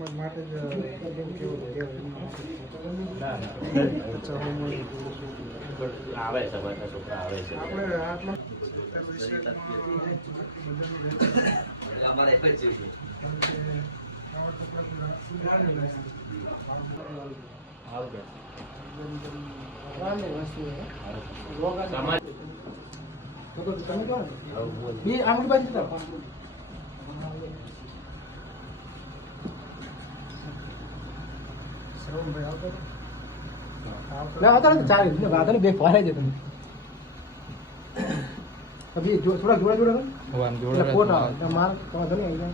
સમાજ માટે જ કેવું આવે છે બધા છોકરા આવે છે આપણે આટલા અમારે એક જ જીવ છે બે ફારે છે તમે અભી થોડા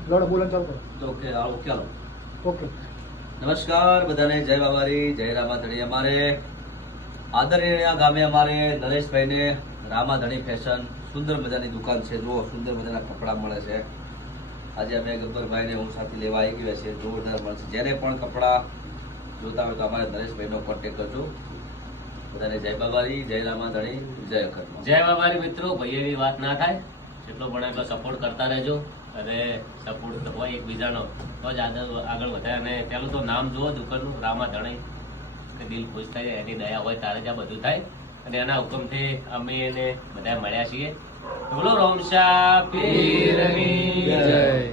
જોડા બોલન ચાલુ કરો ઓકે ઓકે ઓકે નમસ્કાર બધાને જય બાબારી જય રામાધણી અમારે આદરણીય ગામે અમારે નરેશભાઈને રામાધણી ફેશન સુંદર મજાની દુકાન છે જુઓ સુંદર મજાના કપડાં મળે છે આજે અમે ગબ્બરભાઈને હું સાથે લેવા આવી ગયા છે જોરદાર મળશે જેને પણ કપડાં જોતા હોય તો અમારે નરેશભાઈનો કોન્ટેક્ટ કરજો બધાને જય બાબારી જય રામાધણી જય અખત જય બાબારી મિત્રો ભાઈઓની વાત ના થાય જેટલો પણ એટલો સપોર્ટ કરતા રહેજો અને સપોર્ટ હોય એકબીજાનો તો જ આગળ વધારે અને પેલું તો નામ જુઓ દુકાનનું રામાધણી કે દિલ ખુશ થાય એની દયા હોય તારે જ આ બધું થાય અને એના હુકમથી અમે એને બધા મળ્યા છીએ બોલો રોમશા પીરની જય.